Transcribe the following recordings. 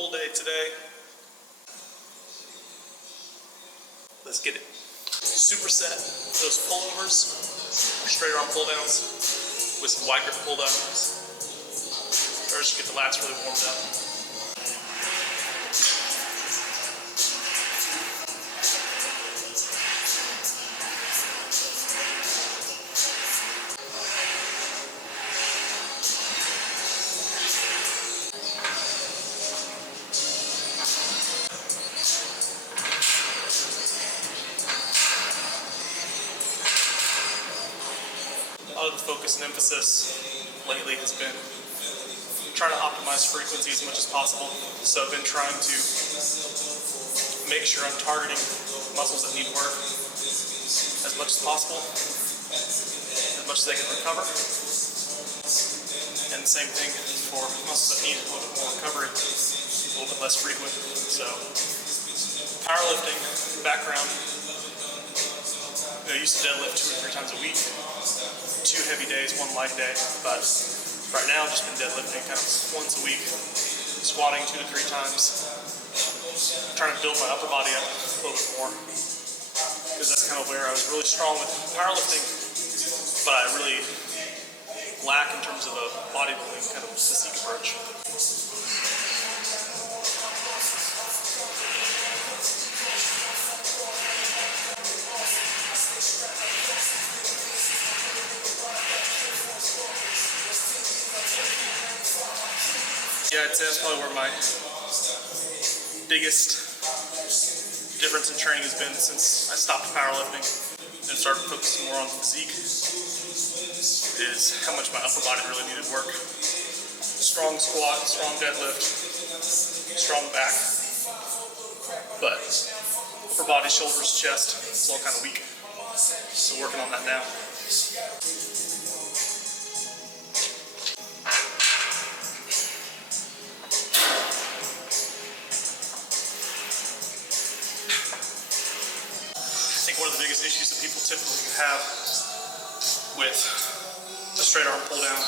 pull day today. Let's get it. Superset those pullovers, straight arm pull downs with some wide grip pull downs. First, get the lats really warmed up. A lot of the focus and emphasis lately has been trying to optimize frequency as much as possible. So I've been trying to make sure I'm targeting muscles that need work as much as possible, as much as they can recover. And the same thing for muscles that need a little bit more recovery, a little bit less frequent. So powerlifting background, I used to deadlift 2 or 3 times a week. 2 heavy days, 1 light day, but right now I've just been deadlifting kind of once a week, squatting 2 to 3 times, trying to build my upper body up a little bit more, because that's kind of where I was really strong with powerlifting, but I really lack in terms of a bodybuilding kind of physique approach. Yeah, I'd say that's probably where my biggest difference in training has been since I stopped powerlifting and started focusing more on physique, is how much my upper body really needed work. Strong squat, strong deadlift, strong back, but upper body, shoulders, chest, it's all kind of weak. So working on that now. One of the biggest issues that people typically have with a straight arm pull down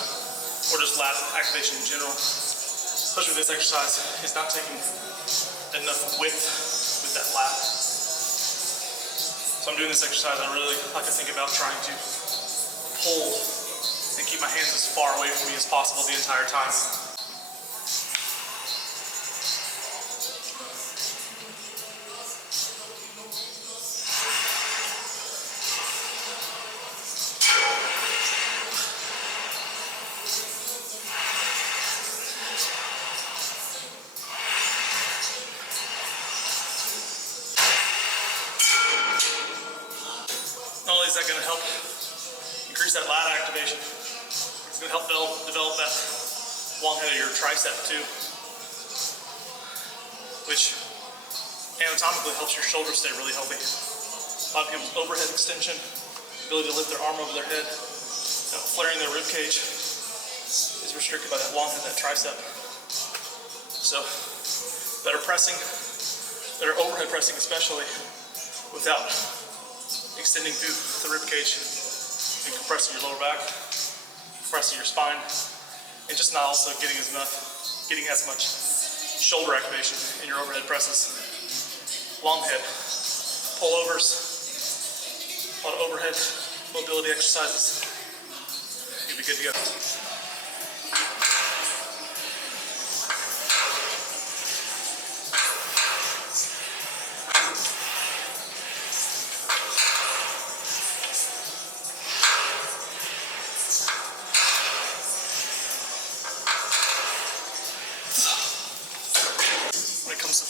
or just lat activation in general, especially with this exercise, is not taking enough width with that lat. So I'm doing this exercise, I really like to think about trying to pull and keep my hands as far away from me as possible the entire time. Not only is that going to help increase that lat activation, it's going to help develop that long head of your tricep too, which anatomically helps your shoulders stay really healthy. A lot of people's overhead extension, ability to lift their arm over their head, flaring their rib cage is restricted by that long head, that tricep. So better pressing, better overhead pressing especially, without extending through the rib cage and compressing your lower back, compressing your spine, and just not also getting as much shoulder activation in your overhead presses. Long head, pullovers, a lot of overhead mobility exercises. You'll be good to go.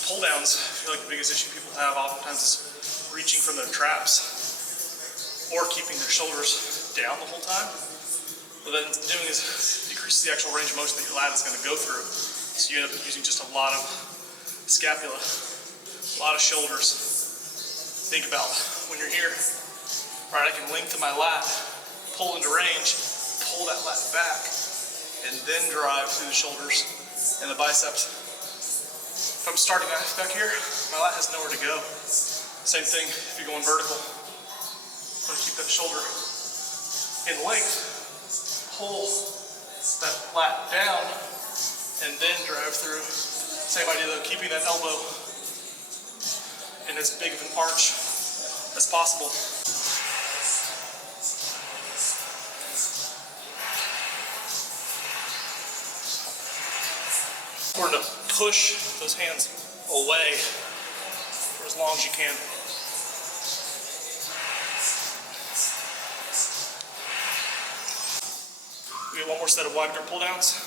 Pull downs, I feel like the biggest issue people have oftentimes is reaching from their traps or keeping their shoulders down the whole time. What that ends up doing is decreases the actual range of motion that your lat is going to go through. So you end up using just a lot of scapula, a lot of shoulders. Think about when you're here, right, I can lengthen my lat, pull into range, pull that lat back, and then drive through the shoulders and the biceps. If I'm starting back here, my lat has nowhere to go. Same thing if you're going vertical. I'm going to keep that shoulder in length, pull that lat down, and then drive through Same idea though, keeping that elbow in as big of an arch as possible. Important to push those hands away for as long as you can. We get one more set of wide grip pull downs.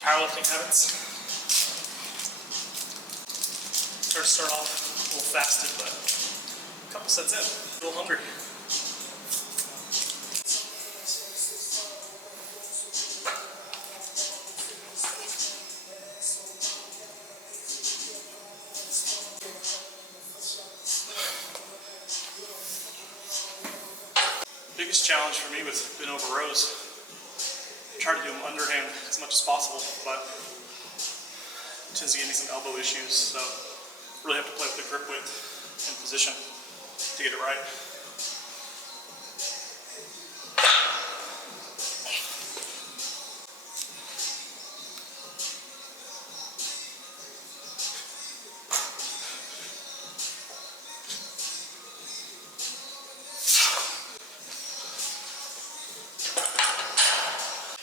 Powerlifting habits. Start off a little fasted, but a couple sets in, a little hungry. Biggest challenge for me with bent over rows, try to do them underhand as much as possible, but it tends to give me some elbow issues, so really have to play with the grip width and position to get it right.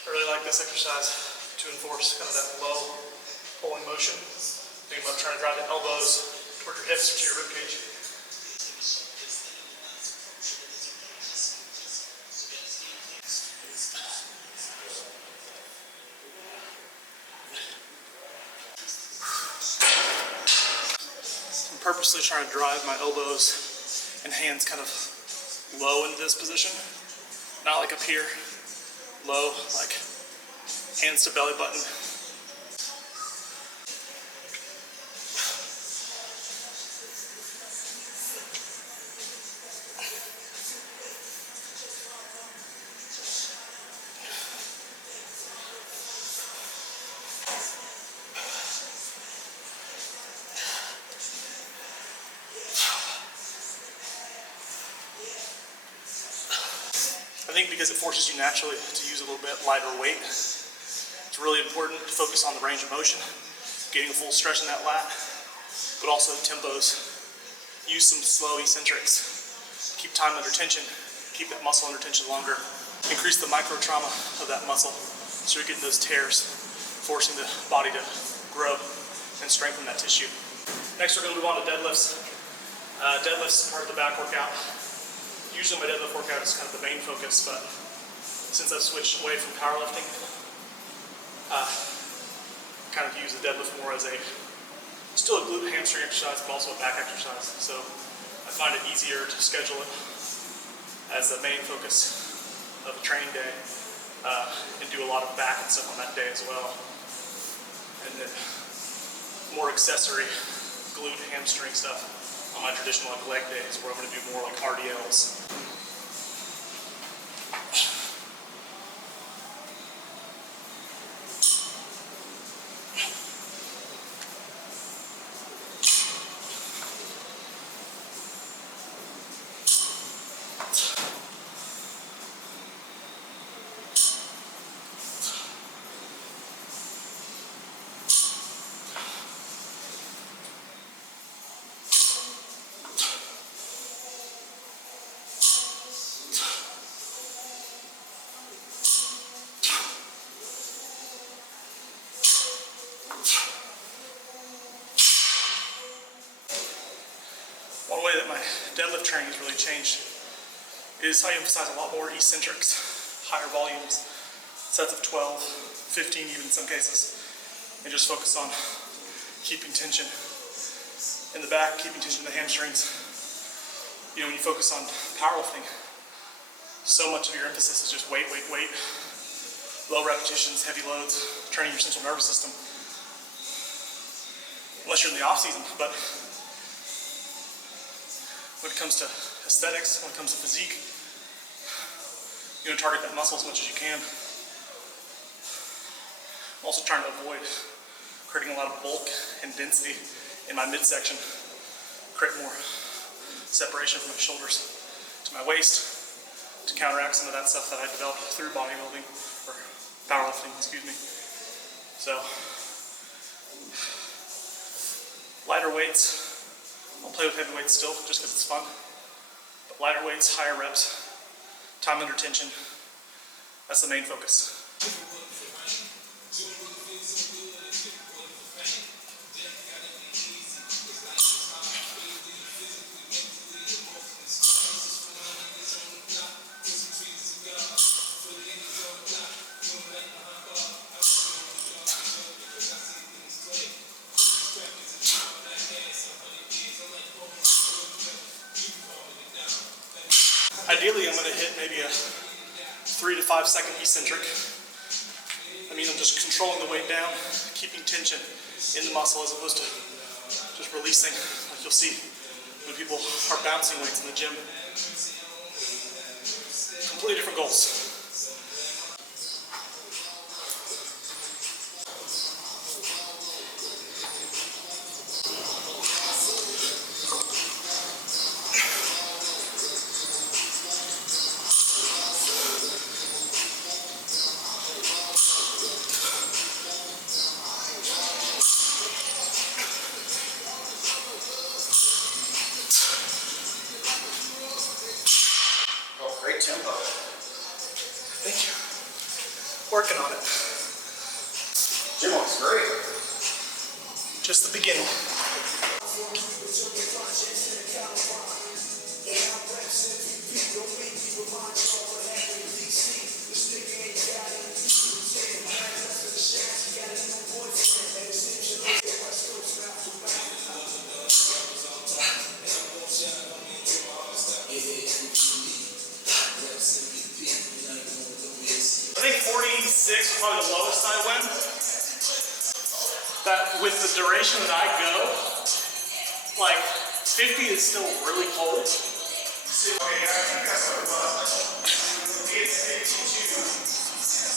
I really like this exercise to enforce kind of that low pulling motion. Think about trying to drive the elbows towards your hips or to your rib cage. I'm purposely trying to drive my elbows and hands kind of low into this position. Not like up here, low, like hands to belly button. I think because it forces you naturally to use a little bit lighter weight, it's really important to focus on the range of motion, getting a full stretch in that lat, but also tempos. Use some slow eccentrics. Keep time under tension, keep that muscle under tension longer. Increase the micro trauma of that muscle so you're getting those tears, forcing the body to grow and strengthen that tissue. Next we're going to move on to deadlifts. Deadlifts is part of the back workout. Usually my deadlift workout is kind of the main focus, but since I've switched away from powerlifting, kind of use the deadlift more as still a glute hamstring exercise, but also a back exercise. So I find it easier to schedule it as the main focus of the training day, and do a lot of back and stuff on that day as well. And then more accessory glute hamstring stuff on my traditional leg days, where I'm going to do more like RDLs. One way that my deadlift training has really changed is I emphasize a lot more eccentrics, higher volumes, sets of 12, 15 even in some cases, and just focus on keeping tension in the back, keeping tension in the hamstrings. You know, when you focus on powerlifting, so much of your emphasis is just weight, low repetitions, heavy loads, training your central nervous system. Unless you're in the off season, but when it comes to aesthetics, when it comes to physique, you know, target that muscle as much as you can. I'm also trying to avoid creating a lot of bulk and density in my midsection. create more separation from my shoulders to my waist to counteract some of that stuff that I developed through bodybuilding or powerlifting, excuse me. So, lighter weights. I'll play with heavy weights still just because it's fun. But lighter weights, higher reps, time under tension. That's the main focus. Ideally, I'm going to hit maybe a 3 to 5 second eccentric. I mean, I'm just controlling the weight down, keeping tension in the muscle as opposed to just releasing, like you'll see when people are bouncing weights in the gym. Completely different goals. Great tempo. Thank you. Working on it. Gym looks great. Just the beginning. I think 46 is probably the lowest I went. That with the duration that I go, like 50 is still really cold. It's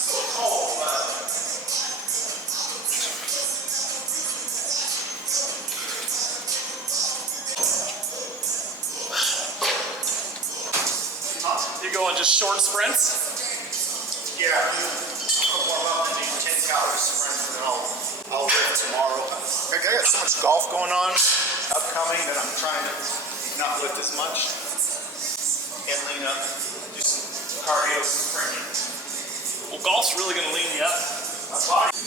so cold, You're going just short sprints? Yeah, I'll warm up and do 10 calorie sprints and then I'll lift tomorrow. I got so much golf going on upcoming that I'm trying to not lift as much and lean up, do some cardio, some sprinting. Well, golf's really going to lean you up. My body.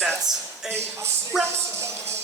That's a wrap.